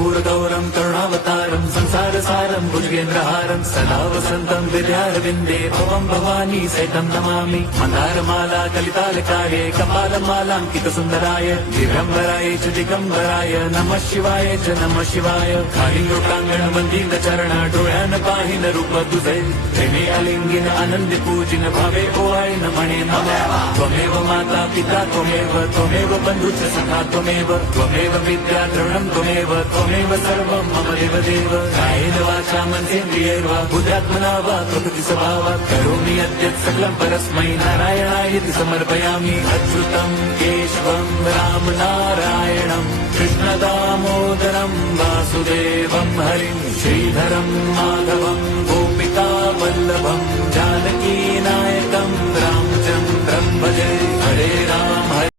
कर्पूरगौरं करुणावतारं संसारसारं भुजगेन्द्रहारं सदा वसन्तं विद्यारविन्दे भवं भवानी सहितं नमामि। मन्दारमाला कलितालकाये कपालमालाङ्कितसुन्दराय दिगम्बराय च दिगम्बराय नमः शिवाय च नमः शिवाय। खाली लोकांगण वंदित चरण डोळ्यान पाहिन रूप तुझे प्रेमे अलिंगिन आनंद पूजिन भावे ओवाळीन म्हणे नमः। त्वमेव माता पिता त्वमेव बंधुश्च सखा त्वमेव विद्या द्रविणं त्वमेव सर्वं मम देवदेव। कायेन वाचा मनसेन्द्रियैर्वा बुद्ध्यात्मना वा प्रकृति स्वभावात् करोमि यद्यत् सकलं परस्मै नारायणायति समर्पयामि। अच्युतं केशवं राम नारायणं कृष्णदामोदरं वासुदेवं हरिं श्रीधरं माधवं गोपिका वल्लभं जानकी नायकं रामचन्द्रं भजे।